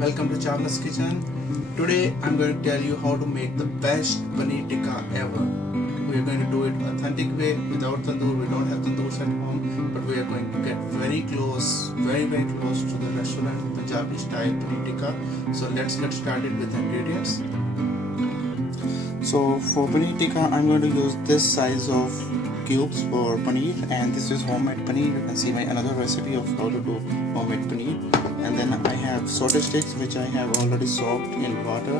welcome to Chawla's Kitchen. Today I'm going to tell you how to make the best Paneer Tikka ever. We are going to do it authentic way without tandoor. We don't have tandoors at home, but we are going to get very close, very close to the restaurant Punjabi style Paneer Tikka. So let's get started with the ingredients. So for Paneer Tikka I'm going to use this size of cubes for paneer, and this is homemade paneer. You can see my another recipe of how to do homemade paneer. And then I have saute sticks which I have already soaked in water,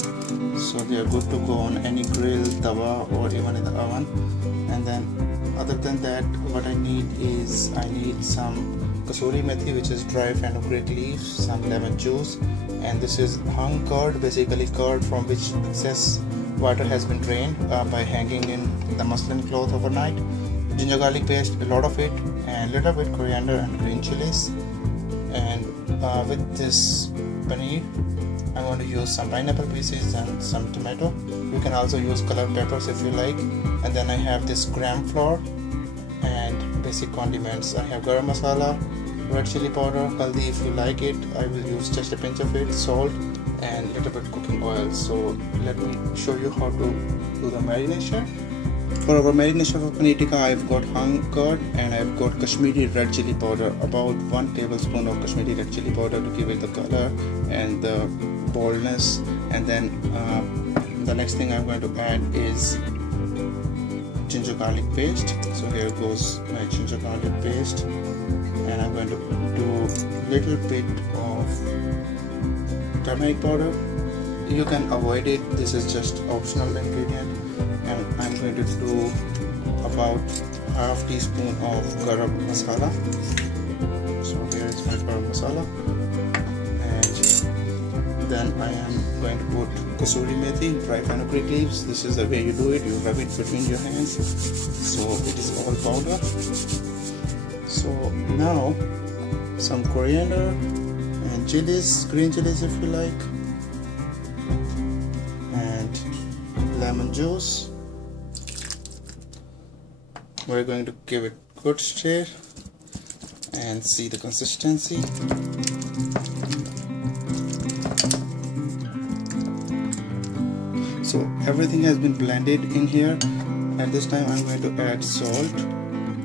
so they are good to go on any grill, tawa or even in the oven. And then other than that, what I need is some kasuri methi, which is dry fenugreek leaves, some lemon juice, and this is hung curd, basically curd from which excess water has been drained by hanging in the muslin cloth overnight. Ginger garlic paste, a lot of it, and little bit coriander and green chilies. And with this paneer I'm going to use some pineapple pieces and some tomato. You can also use colored peppers if you like. And then I have this gram flour and basic condiments. I have garam masala, red chili powder, haldi if you like it. I will use just a pinch of it, salt and little bit cooking oil. So let me show you how to do the marination. For our marination of Paneer Tikka, I've got hung curd and I've got Kashmiri red chili powder, about 1 tablespoon of Kashmiri red chili powder to give it the color and the boldness. And then the next thing I'm going to add is ginger garlic paste. So here goes my ginger garlic paste, and I'm going to do little bit of turmeric powder. You can avoid it, this is just optional ingredient. And I'm going to do about half teaspoon of garam masala. So here is my garam masala, and then I am going to put kasuri methi, dry fenugreek leaves. This is the way you do it, you rub it between your hands, so it is all powder. So now some coriander and chilies, green chilies if you like, and lemon juice. We're going to give it good stir and see the consistency. So everything has been blended in here. At this time I'm going to add salt,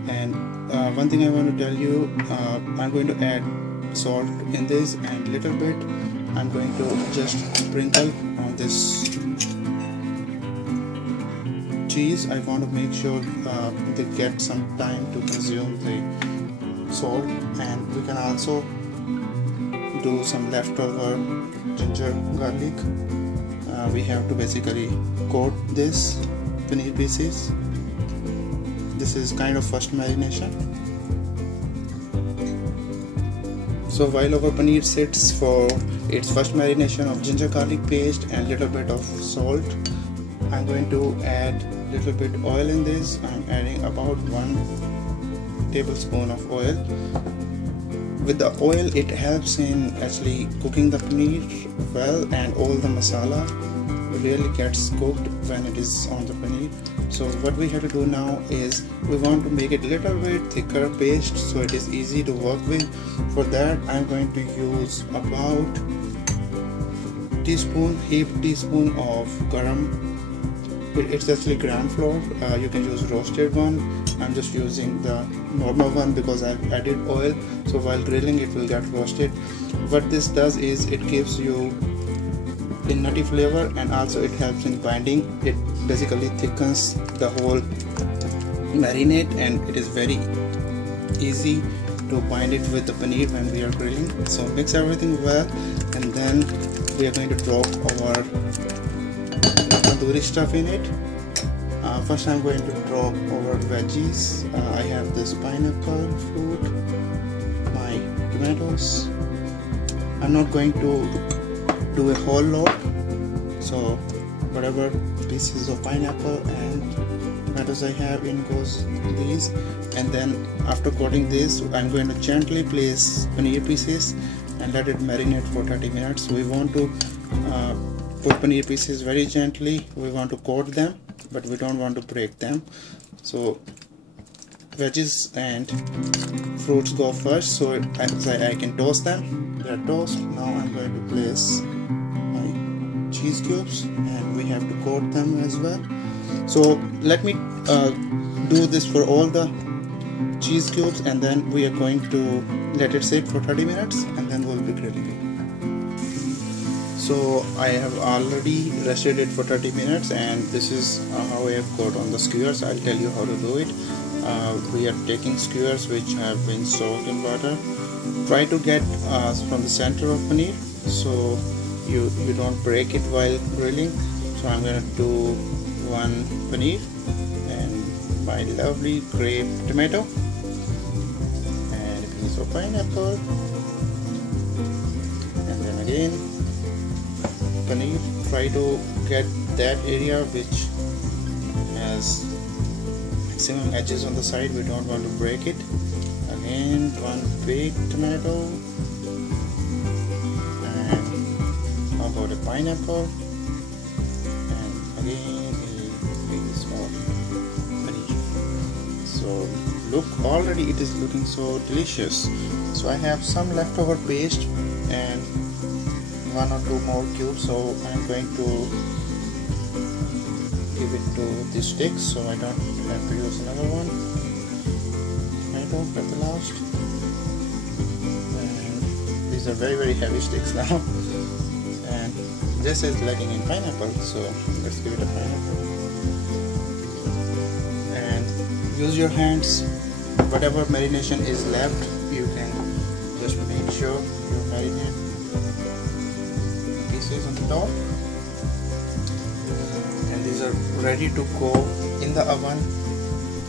and one thing I want to tell you, I'm going to add salt in this, and little bit I'm going to just sprinkle on this cheese. I want to make sure they get some time to consume the salt. And we can also do some leftover ginger garlic. We have to basically coat this paneer pieces. This is kind of first marination. So while our paneer sits for its first marination of ginger garlic paste and little bit of salt, I'm going to add little bit oil in this. I'm adding about 1 tablespoon of oil. With the oil, it helps in actually cooking the paneer well, and all the masala really gets cooked when it is on the paneer. So what we have to do now is we want to make it little bit thicker paste so it is easy to work with. For that I'm going to use about heaped teaspoon of garam. It's actually gram flour. You can use roasted one. I'm just using the normal one because I've added oil, so while grilling it will get roasted. What this does is it gives you a nutty flavor, and also it helps in binding. It basically thickens the whole marinade, and it is very easy to bind it with the paneer when we are grilling. So mix everything well, and then we are going to drop our tandoori stuff in it. First I'm going to drop our veggies. I have this pineapple fruit, my tomatoes. I'm not going to do a whole lot, so whatever pieces of pineapple and tomatoes I have, in goes these. And then after coating this, I'm going to gently place paneer pieces and let it marinate for 30 minutes. We want to put paneer pieces very gently. We want to coat them, but we don't want to break them. So veggies and fruits go first, so I can toast them. They are toast. Now I'm going to place my cheese cubes, and we have to coat them as well. So let me do this for all the cheese cubes, and then we are going to let it sit for 30 minutes, and then we'll be grilling it. So I have already rested it for 30 minutes, and this is how I have got on the skewers. I'll tell you how to do it. We are taking skewers which have been soaked in water. Try to get from the center of paneer, so you don't break it while grilling. So I'm going to do one paneer and my lovely grape tomato and a piece of pineapple, and then again paneer. Try to get that area which has maximum edges on the side. We don't want to break it. Again, one big tomato, and how about a pineapple, and again a piece of paneer. So look, already it is looking so delicious. So I have some leftover paste and one or two more cubes, so I'm going to give it to the sticks so I don't have to use another one. Tomato at the last, and these are very heavy sticks now. And this is lacking in pineapple, so let's give it a pineapple. And use your hands. Whatever marination is left, you can just make sure you marinate pieces on the top. And these are ready to go in the oven.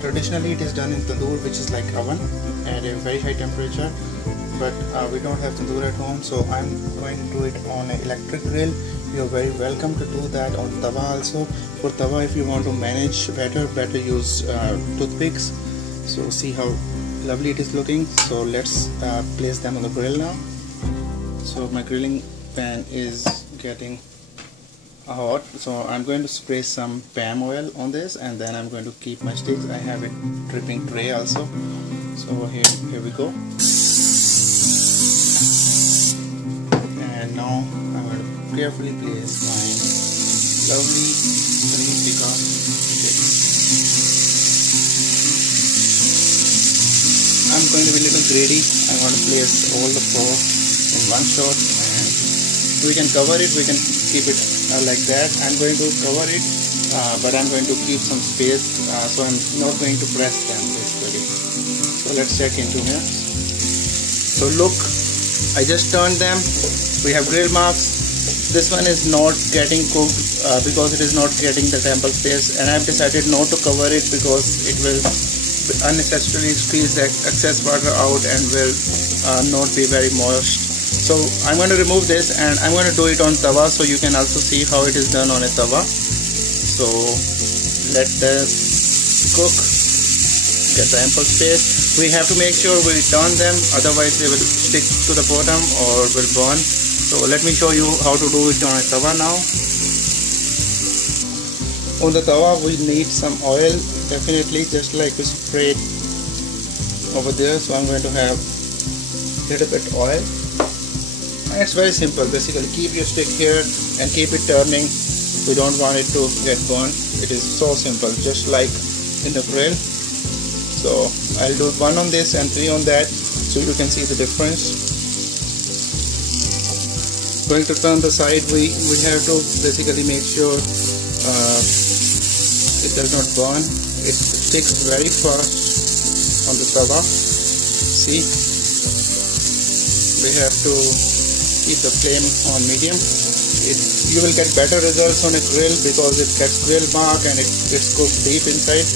Traditionally it is done in tandoor, which is like oven at a very high temperature, but we don't have tandoor at home, so I'm going to do it on an electric grill. You're very welcome to do that on tawa also. For tawa, if you want to manage better use toothpicks. So see how lovely it is looking. So let's place them on the grill now. So my grilling pan is getting hot, so I'm going to spray some palm oil on this, and then I'm going to keep my sticks. I have a dripping tray also, so here we go. And now I'm going to carefully place my lovely Paneer Tikka sticks. I'm going to be a little greedy. I'm going to place all the pork in one shot, and we can cover it, we can keep it like that. I'm going to cover it, but I'm going to keep some space, so I'm not going to press them basically. So let's check in 2 minutes. So look, I just turned them. We have grill marks. This one is not getting cooked because it is not getting the temple space, and I've decided not to cover it because it will unnecessarily squeeze the excess water out and will not be very moist. So I'm going to remove this, and I'm going to do it on tawa, so you can also see how it is done on a tawa. So let this cook, get the ample space. We have to make sure we turn them, otherwise they will stick to the bottom or will burn. So let me show you how to do it on a tawa now. On the tawa we need some oil, definitely, just like we sprayed over there. So I'm going to have a little bit oil. It's very simple. Basically, keep your stick here and keep it turning. We don't want it to get burned. It is so simple, just like in the grill. So I'll do 1 on this and 3 on that, so you can see the difference. Going to turn the side, we have to basically make sure it does not burn. It sticks very fast on the tawa. See, we have to keep the flame on medium. You will get better results on a grill because it gets grill mark and it's cooked deep inside.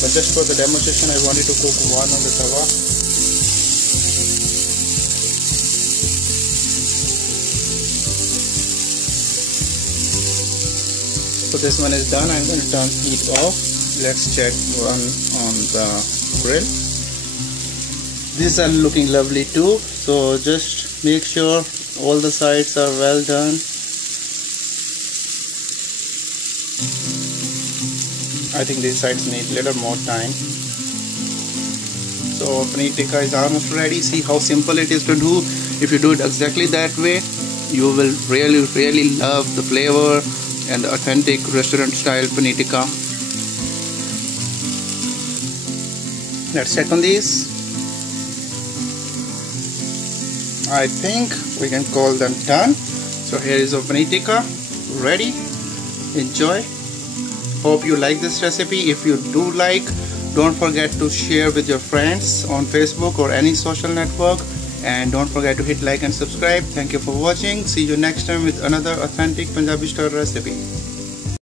But just for the demonstration, I wanted to cook 1 on the tawa. So this one is done. I'm going to turn heat off. Let's check 1 on the grill. These are looking lovely too. So just make sure all the sides are well done. I think these sides need a little more time. So paneer tikka is almost ready. See how simple it is to do. If you do it exactly that way, you will really love the flavor and the authentic restaurant style paneer tikka. Let's check on these. I think we can call them done. So here is our paneer tikka ready. Enjoy. Hope you like this recipe. If you do like, don't forget to share with your friends on Facebook or any social network, and don't forget to hit like and subscribe. Thank you for watching. See you next time with another authentic Punjabi style recipe.